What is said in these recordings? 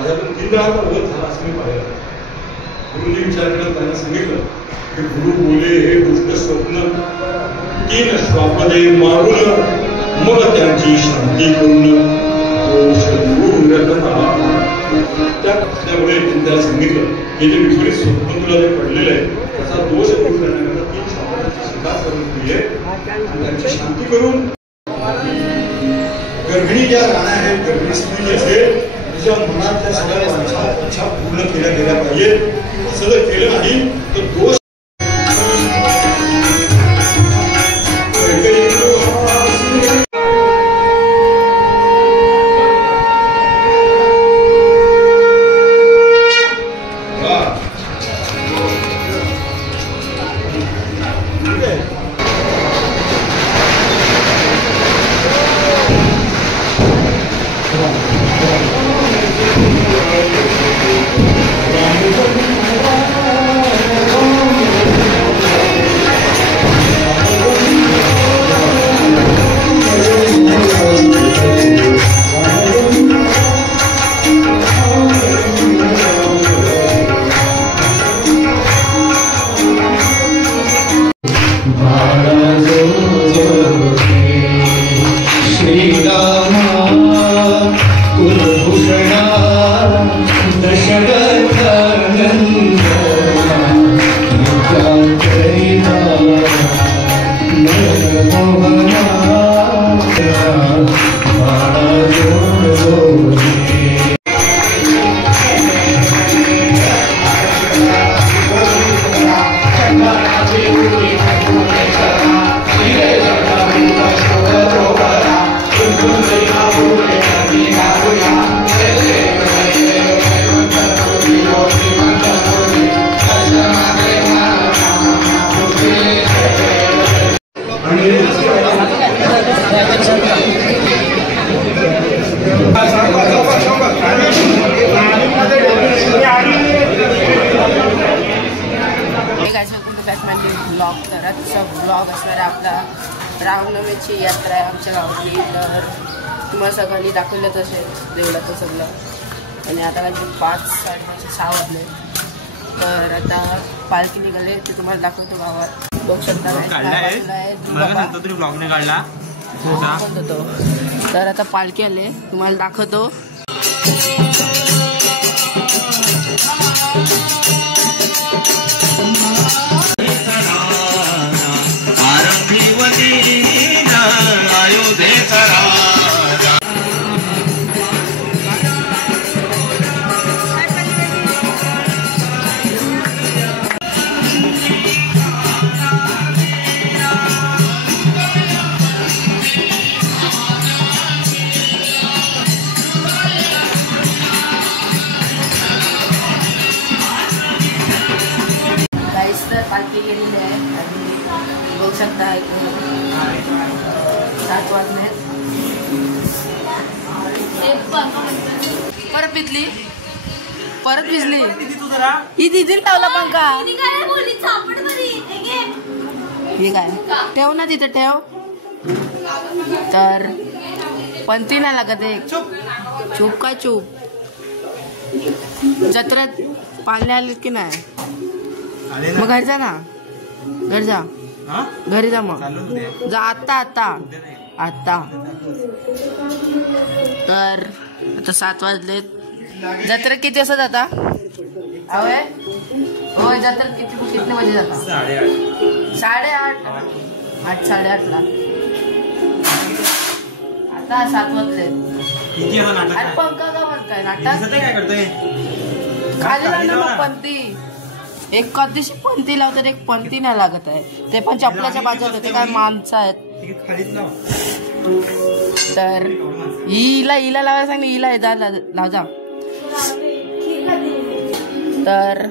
माझ्या पण 3 वेळा वध झाला असं मी पाहिलं. गुरुजी विचार करत त्यांना सांगितलं की गुरु बोले हे दुष्ट स्वप्न 3 श्वापदे मारून मग त्यांची शांती करून दोष दूर त्यामुळे त्याला सांगितलं की जे विपरीत स्वप्न तुला जे पडलेलं आहे त्याचा दोष दूर करण्याकरता 3 श्वापदाची सुद्धा करून दिली आहे आणि त्यांची शांती करून. गर्भिणी ज्या राहण्या आहेत गर्भिणी स्त्री जी असेल तिच्या मनातल्या सगळ्या इच्छा पूर्ण केल्या गेल्या पाहिजेत. असं जर केलं नाही तर दोष ब्लॉग असणार आहे आपला. रामनवमीची यात्रा आहे आमच्या गावातली. तर तुम्हाला सगळ्यांनी दाखवलं तसे देवळाचं सगळं. आणि आता काय 5, 5:30, 6 वाजले. तर आता पालखी निघाले ते तुम्हाला दाखवतो गावात. बघू शकता तर आता पालखी आले तुम्हाला दाखवतो. पालखी गेलेली आहे आणि बघू शकता 7 वाजले. परत भिजली ही दिदी लावला पंखा. हे काय ठेव ना तिथं ठेव. तर पंथी नाही लागत एक चूप काय चूप. जत्रेत पाळणे आले की नाही मग घरी जा ना. घरी जा मग जा आता. तर आता 7 वाजलेत. जत्रा किती वाजता जाता होय? जत्रा किती वाजे जाता? 8:30. 8:30ला. आता 7 वाजलेत. अरे पंखा का म्हणताय नाटक काय करतोय? खाली ना पंथी एक कधीशी पंथी लावतात एक पंथी नाही लागत आहे. ते पण चपलाच्या बाजूला होते काय माणसं आहेत. तर हिला लावायला सांग. हिला लाव जा. तर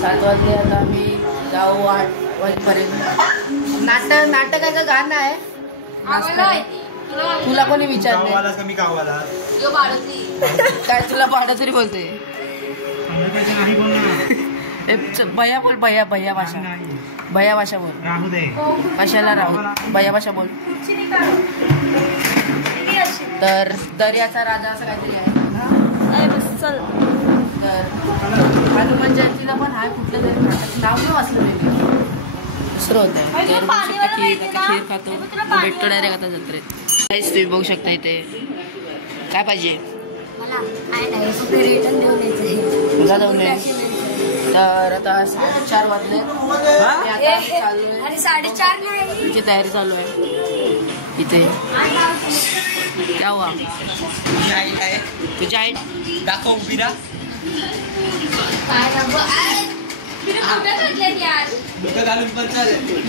7 वाजले. आता आम्ही जाऊ 8 वाजेपर्यंत. नाटक आहे का गाणं आहे? तुला कोणी विचारले काय? तुला भाडं तरी बोलते. भैया बोल. भैया भाषा बोल. कशाला राहू भैया भाषा बोल. तर दर्याचा राजा असं काहीतरी आहे. चल तर हनुमान जयंतीला पण हाय कुठलं तरी नाटक नाव नाही वाचलं मी दुसरं होतं. तर बघू शकता की खीर खातो भेटतो डायरेक्ट आता जत्रेत. काहीच तुम्ही बघू शकता इथे काय पाहिजे तुला जाऊन ये. तर आता 4:30 वाजले आणि 4:30 तुझी तयारी चालू आहे इथे. क्या हुआ तुझी हाईट दाखव उभीरा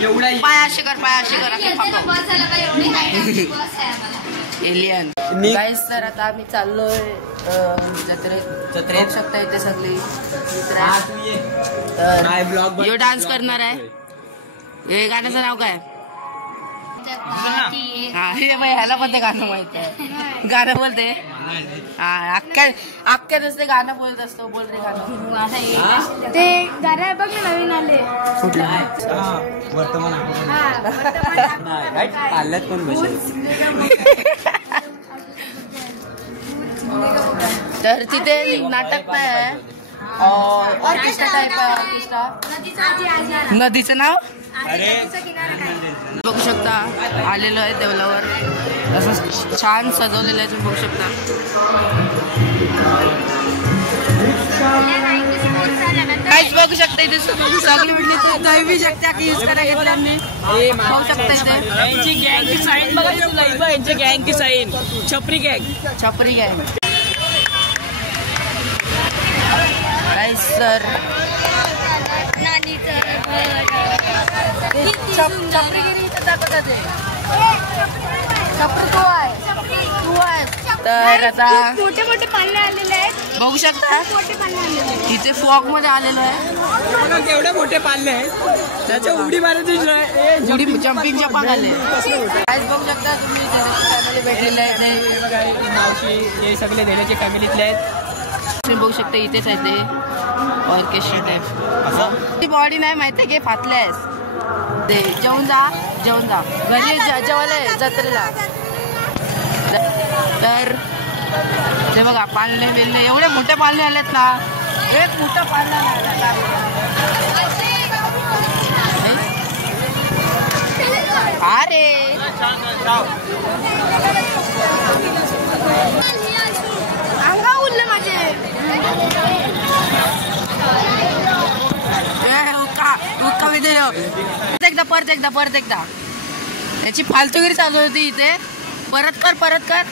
एवढा पायाशी कर एलियन गाईस. तर आता आम्ही चाललोय जत्रेत बघू शकता इथे सगळी. तर यो डान्स करणार आहे. हे गाण्याचं नाव काय? हा हे बाई ह्याला पण ते गाणं माहित आहे. गाणं बोलते हा अख्ख्या नुसते गाणं बोलत असतो. बोल रे गाणं. ते गाणं बघ ना नवीन आले कुठलं वर्तमान कोण बसेल. तर तिथे नाटक काय आहे ऑर्केस्ट्रा टाईप आहे. ऑर्केस्ट्रा नदीचं नाव बघू शकता आलेलो आहे देवलावर. असं छान सजवलेलं आहे तुम्ही बघू शकता. काहीच बघू शकता इथे सगळी भेटली शकता की यूज करायला घेतला आम्ही बघू शकता इथे. यांची गँगची साईन बघायची तुला इथं. यांची गँगची साईन छपरी गँग गाईस. तर छपरीगिरी इथं दाखवतात ते. छपरी तू आहे. तर आता मोठे मोठे पाळणे आलेले आहेत. बघू शकता मोठे पाळणे आलेले इथे फॉग मध्ये आलेलो आहे. केवढे मोठे पाळले आहेत. त्याच्या उडी मारायची जम्पिंग जपाक आले. काहीच बघू शकता तुम्ही फॅमिली भेटलेले आहेत. मावशी हे सगळे देण्याचे फॅमिलीतले आहेत. तुम्ही बघू शकता इथेच आहे ते ऑर्केस्ट्रा टाईप. ती बॉडी नाही माहिती की फाटले आहेस ते. जेवून जा घरी जेवायला जत्रेला. तर ते बघा पाळणे बिलणे एवढे मोठे पाळणे आलेत ना. एक मोठा पाळणा अरे अंगा उरले माझे. परत एकदा याची फालतूगिरी चालू होती इथे. परत कर कर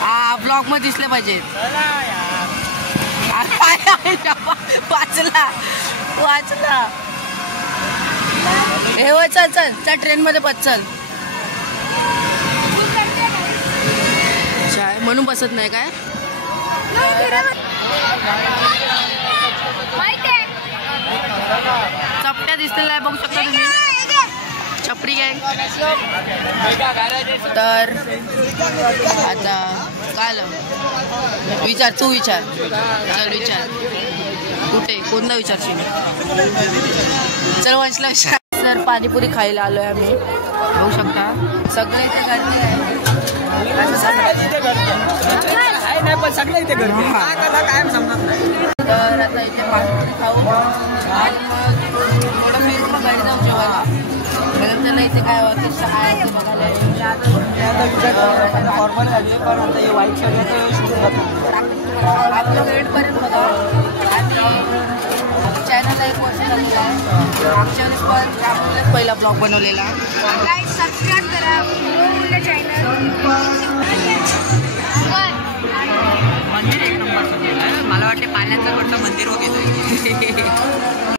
हा ब्लॉग मध्ये दिसले पाहिजे. वाचला हे वय चल ट्रेन मध्ये चल. म्हणून बसत नाही काय. चपट्या दिसलेल्या आहे बघू शकता तुम्ही. छपरी गँग. तर आता काय विचार तू विचार कुठे कोणता विचारशील. चल वंशला विचार. तर पाणीपुरी खायला आलोय आम्ही बघू शकता सगळे इथे गर्दी आहे. सगळं इथे गर्दी काय समजत नाही. तर आता इथे पाणीपुरी खाऊ आणि मग थोडं फिरून मग गाडी जाऊ जेवायला. नंतर इथे काय ऑर्केस्ट्रा आहे ते बघायला. नॉर्मल झाली पण आता हे वाईट सगळं आपलं वेळपर्यंत बघा. आणि चॅनलला 1 वर्ष झालेलं आहे. आमच्या वेळेस पण त्यामुळेच पहिला ब्लॉग बनवलेला. सबस्क्राईब करा चॅनल. मंदिर एक नंबर मला वाटते पाण्याचं मोठं मंदिर वगैरे.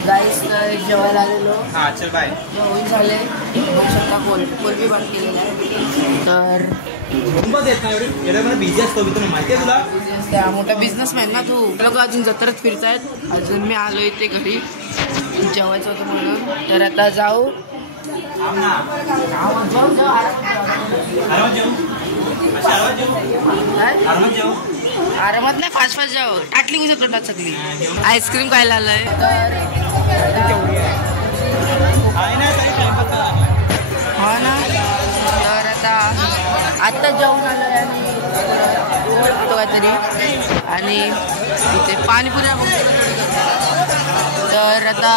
गाईस जेवायला आलेलो. चल बाय. जेवण झाले बघू शकता. कोलबी बंद केलेला आहे. तर बिझी असतो माहिती आहे तुला. त्या मोठा बिझनेसमॅन ना तू. लोक अजून जत्रेत फिरतायत. अजून मी आलो इथे घरी जेवायचं होतं म्हणून. तर आता जाऊ. आरामात नाही फास्ट जाऊ. टाटली कुठे तोंडात सगळी. आईस्क्रीम खायला आलोय. तर हा ना आत्ता जेवण आलं आणि होतो काहीतरी आणि इथे पाणीपुऱ्या तर आता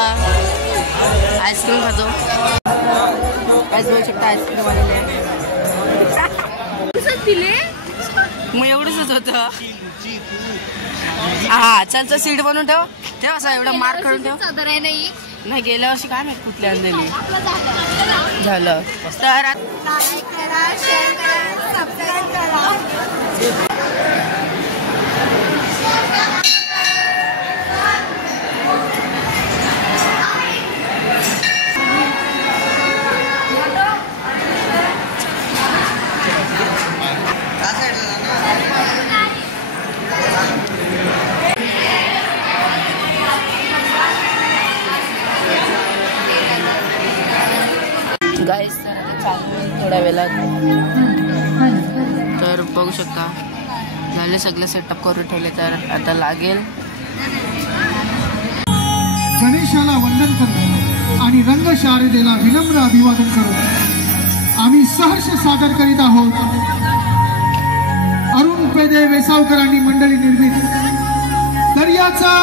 आईस्क्रीम खातो. आज दोन शकता आईस्क्रीम आलेले दिले मग एवढंच होतं. हा चल सीट बनवून ठेव असा एवढा मार्क करून ठेव. नाही गेल्या वर्षी काय माहिती कुठल्या आणलेली झालं तर गाईस चालू थोड्या वेळात तर बघू शकता झाले सगळे सेटअप करून ठेवले तर आता लागेल. गणेशाला वंदन करून आणि रंगशारदेला विनम्र अभिवादन करून आम्ही सहर्ष सादर करीत आहोत अरुण पेदे वेसावकरांनी मंडळी निर्मित दर्याचा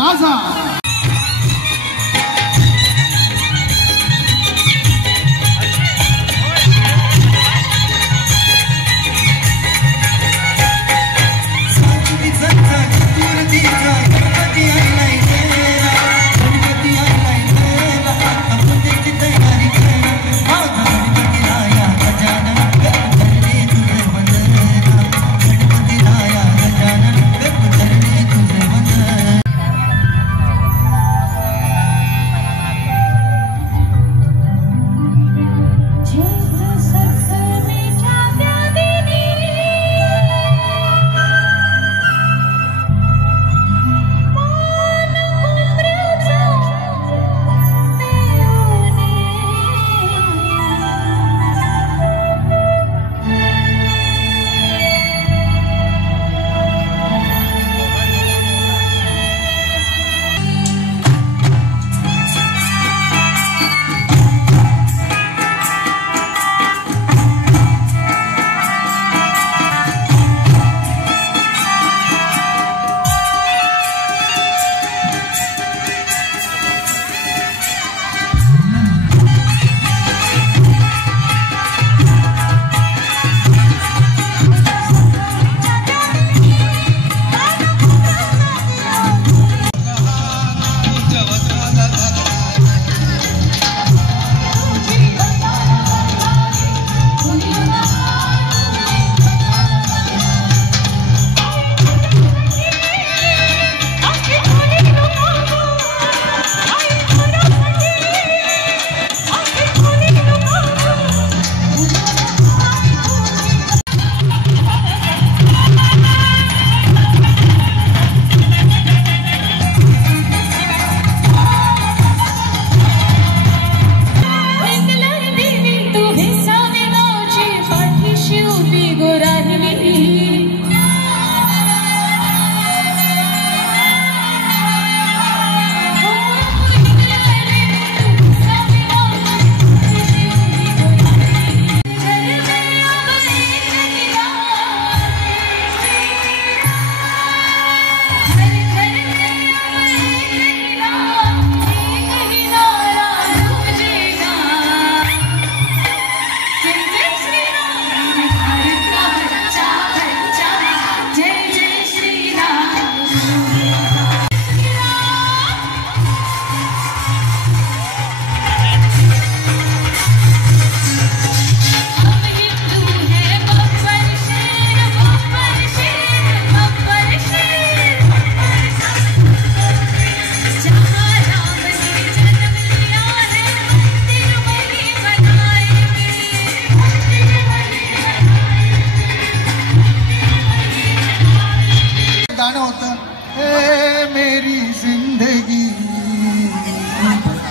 राजा.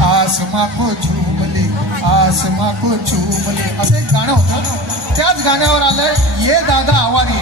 आसमां को झूम ले, आसमां को झूम ले, असं एक गाणं होतं. त्याच गाण्यावर आलंय ये दादा आवारी.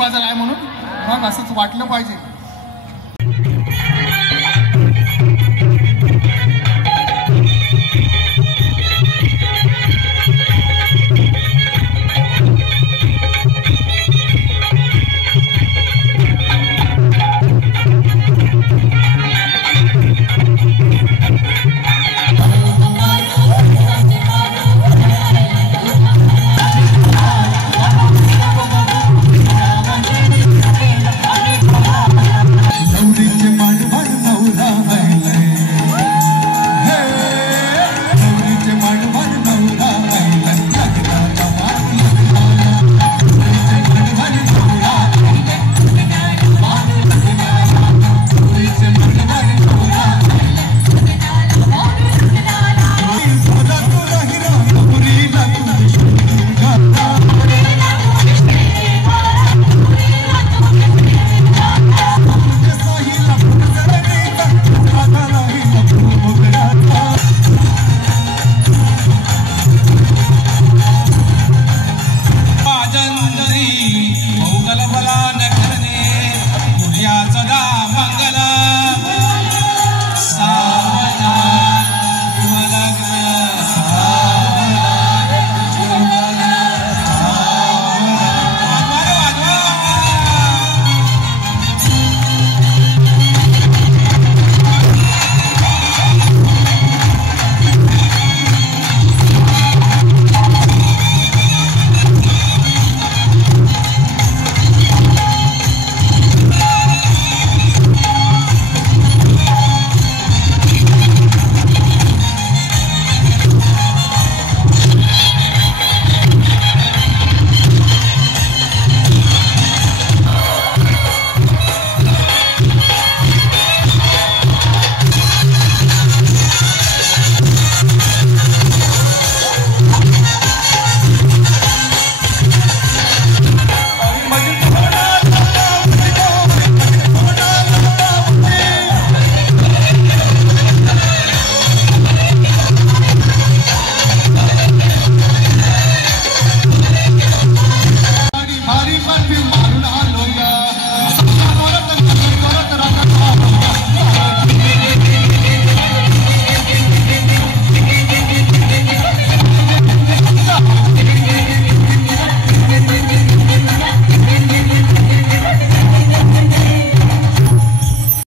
बाजार आहे म्हणून मग असंच वाटलं पाहिजे.